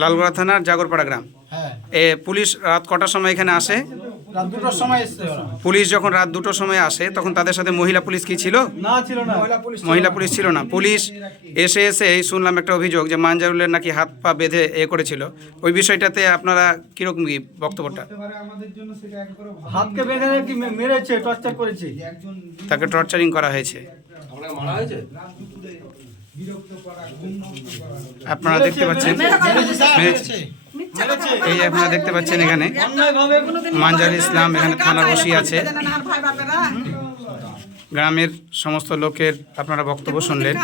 লালগোলা থানার জাগরপাড়া গ্রাম। হ্যাঁ, পুলিশ রাত কটার সময় এখানে আসে? রাত 2টোর সময় এসছে ওরা। পুলিশ যখন রাত 2টোর সময় আসে তখন তাদের সাথে মহিলা পুলিশ কি ছিল? না, ছিল না। মহিলা পুলিশ ছিল না। পুলিশ এসে এই শুনলাম একটা অভিযোগ যে মানজারুলের নাকি হাত পা বেঁধে করেছিল। ওই বিষয়টাতে আপনারা কিরকম কি বক্তব্যটা? হাতকে বেঁধে কি মেরেছে, টর্চার করেছে। তাকে টর্চারিং করা হয়েছে। আপনারা দেখতে পাচ্ছেন, এই যে আপনারা দেখতে পাচ্ছেন এখানে মানজারুল ইসলাম এখানে থানা বসি আছে। গ্রামের সমস্ত লোকের আপনারা বক্তব্য শুনলেন।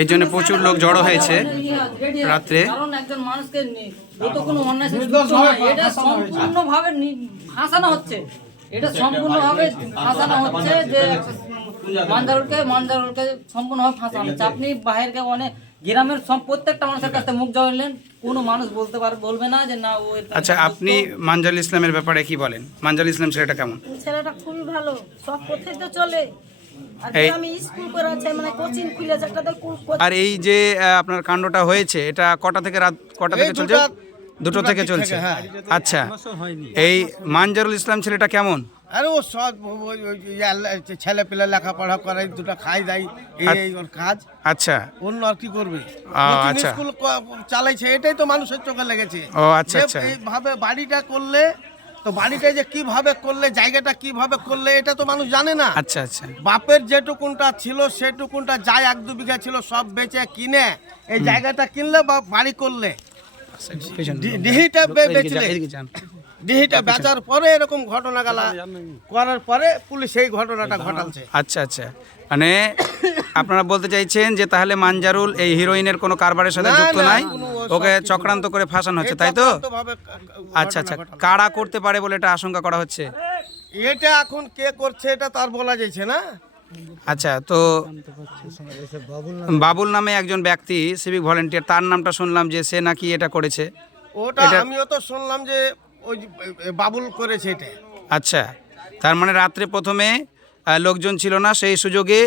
এই জন্য প্রচুর লোক জড়ো হয়েছে রাত্রে। একজন মানুষকে সম্পূর্ণভাবে ফাঁসানো হচ্ছে, এটা সম্পূর্ণভাবে ফাঁসানো হচ্ছে যে মানজারুলকে সম্পূর্ণভাবে ফাঁসানো হচ্ছে। আপনি বাহিরকে অনেক গ্রামের প্রত্যেকটা মানুষের কাছে মুখ জড়ালেন, কোনো মানুষ বলবে না যে না ও। আচ্ছা, আপনি মানজারুল ইসলামের ব্যাপারে কি বলেন? মানজারুল ইসলাম ছেলেটা কেমন? ছেলেটা খুবই ভালো, সব পথে তো চলে। আর আমি স্কুল করে আছে, মানে কোচিং খুলেছে একটা তো। আর এই যে আপনার কাণ্ডটা হয়েছে, এটা কটা থেকে রাত কটা থেকে চলছে? 2টো থেকে চলছে। আচ্ছা, এই মানজারুল ইসলাম ছেলেটা কেমন? আরে ও সব ছেলে পেলে লেখাপড়া করে, দুটো খাই দেয়, এই ওর কাজ। আচ্ছা, অন্য আর কি করবে? আচ্ছা, স্কুল চালাইছে, এটাই তো মানুষের চোখে লেগেছে। ও আচ্ছা আচ্ছা। এইভাবে বাড়িটা করলে তো, বাড়িটা যে কিভাবে করলে, জায়গাটা কিভাবে করলে, এটা তো মানুষ জানে না। আচ্ছা আচ্ছা। বাপের যেটুকুনটা ছিল সেটুকুনটা, যাই 1-2 বিঘা ছিল সব বেচে কিনে এই জায়গাটা কিনলে বা বাড়ি করলে, ডিহিটা বেচলে, ডিহিটা বেচার পরে এরকম ঘটনা গেলা করার পরে পুলিশ এই ঘটনাটা ঘটালছে। আচ্ছা আচ্ছা, মানে আপনারা বলতে চাইছেন যে তাহলে মানজারুল এই হিরোইনের কোনো কারবারের সাথে যুক্ত নাই, ওকে চক্রান্ত করে ফাঁসানো হচ্ছে, তাই তো? আচ্ছা আচ্ছা, কারা করতে পারে বলে এটা আশঙ্কা করা হচ্ছে? এটা এখন কে করছে এটা তার বলা যাচ্ছে না। আচ্ছা, তো বাবুল নামে একজন ব্যক্তি সিভিক ভলেন্টিয়ার, তার নামটা শুনলাম যে সে নাকি এটা করেছে। ওটা আমিও তো শুনলাম যে ওই বাবুল করেছে এটা। আচ্ছা, তার মানে রাত্রে প্রথমে লোকজন ছিল না, সেই সুযোগে